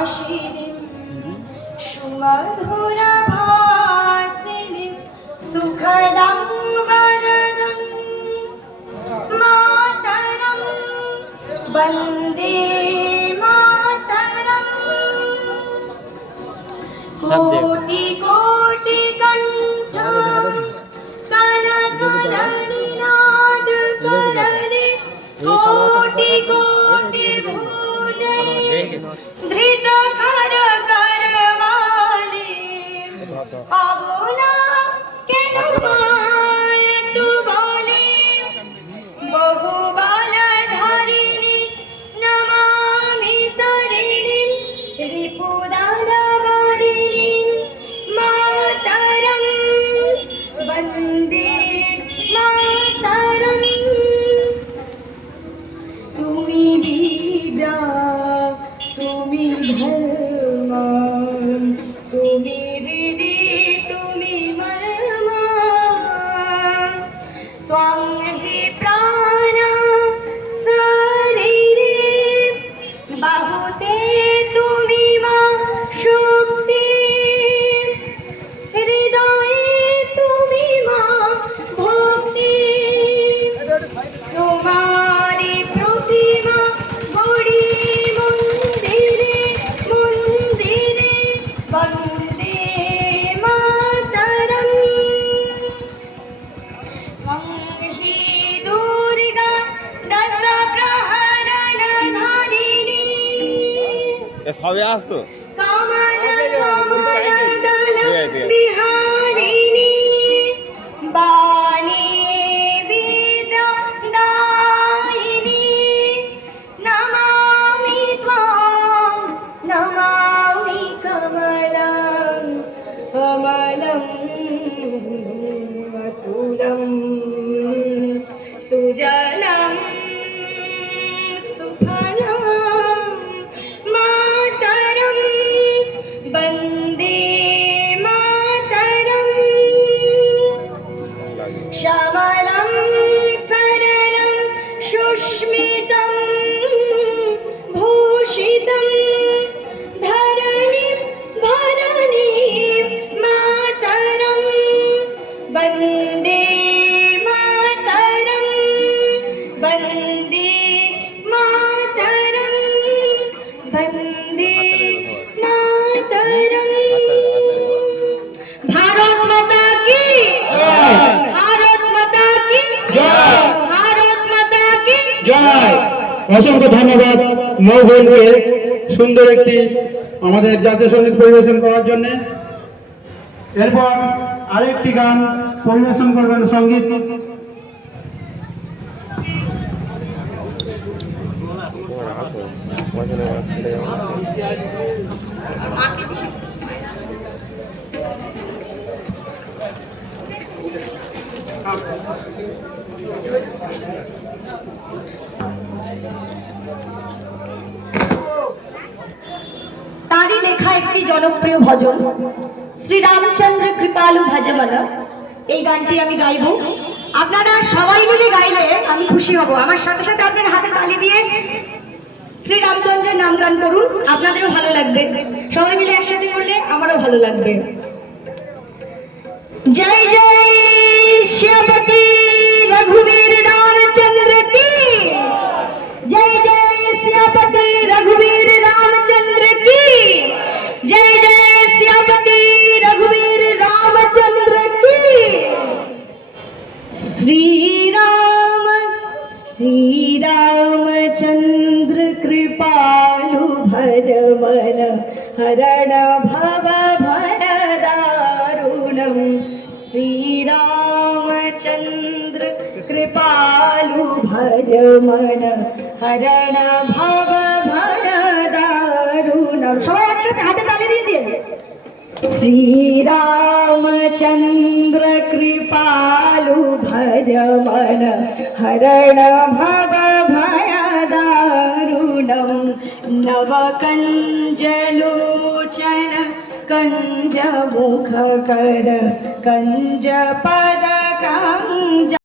हासिनीं सुमधुरभासिनीं सुखदं वरदं मातरं वन्दे मातरम्। कोटि कोटि कंठ कलकलनिनाद करले कोटि कोटि भुजे धृत खर करवाले अबोला केन तू बोले बहुबल धारिणी नमामि तरिणी रिपुदानवारिणी मातरं वन्दे मातरम्। तुमी विद्या तुमी धर्म तुमी हृदि तुमी मर्म त्वं हि प्राण शरीरे बहुते तुमी मा शक्ति हृदये तुमी मा भक्ति तुम्हारी प्रतिमा गौरी मंदिरे मंदिरे वन्दे मातरम्। त्वं हि दुर्गा दश प्रहरणधारिणी সবে আসতো বিহারিণী বাণী বিদ্যাদায়িনী নমামি ত্বং নমামি কমলং কমলং অতুলং সুজলং সুফলং मातरं वन्दे मातरम्। श्यामलं सरलं सुष्मितं भूषितं धरणिं भरणिं मातरं वन्दे मातरं वन्दे मातरं वन्दे मातरम्। भारत माता की भारत माता की भारत माता की জয়। অসংখ্য ধন্যবাদ মৌবনকে সুন্দর একটি আমাদের জাতীয় সঙ্গীত পরিবেশন করার জন্য। এরপর আরেকটি গান পরিবেশন করবেন সঙ্গীত তারই লেখা একটি জনপ্রিয় ভজন শ্রীরামচন্দ্র কৃপালু ভজমালা। এই গানটি আমি গাইব, আপনারা সবাই মিলে গাইলে আমি খুশি হব। আমার সাথে সাথে আপনারা হাতে তালি দিয়ে শ্রীরামচন্দ্রের নাম গান করুন, আপনাদেরও ভালো লাগবে। সবাই মিলে একসাথে করলে আমারও ভালো লাগবে। জয় জয় শ্যামপতি রঘুবীর রামচন্দ্র কি जय जय श्यामपति रघुवीर रामचंद्र की जय जय श्यामपति रघुवीर रामचंद्र की। श्री रामचंद्र कृपालु भज मन हरण भव भय दारुणम। श्री रामचंद्र कृपालु भज मन हरण भव भय दारुणम। সবাই একসাথে হাতে তালি দিয়ে দিন। श्री रामचंद्र कृपालु भज मन हरण भव भय दारुणम। नव कंजलोचन कंज मुख कर कंज पद कंज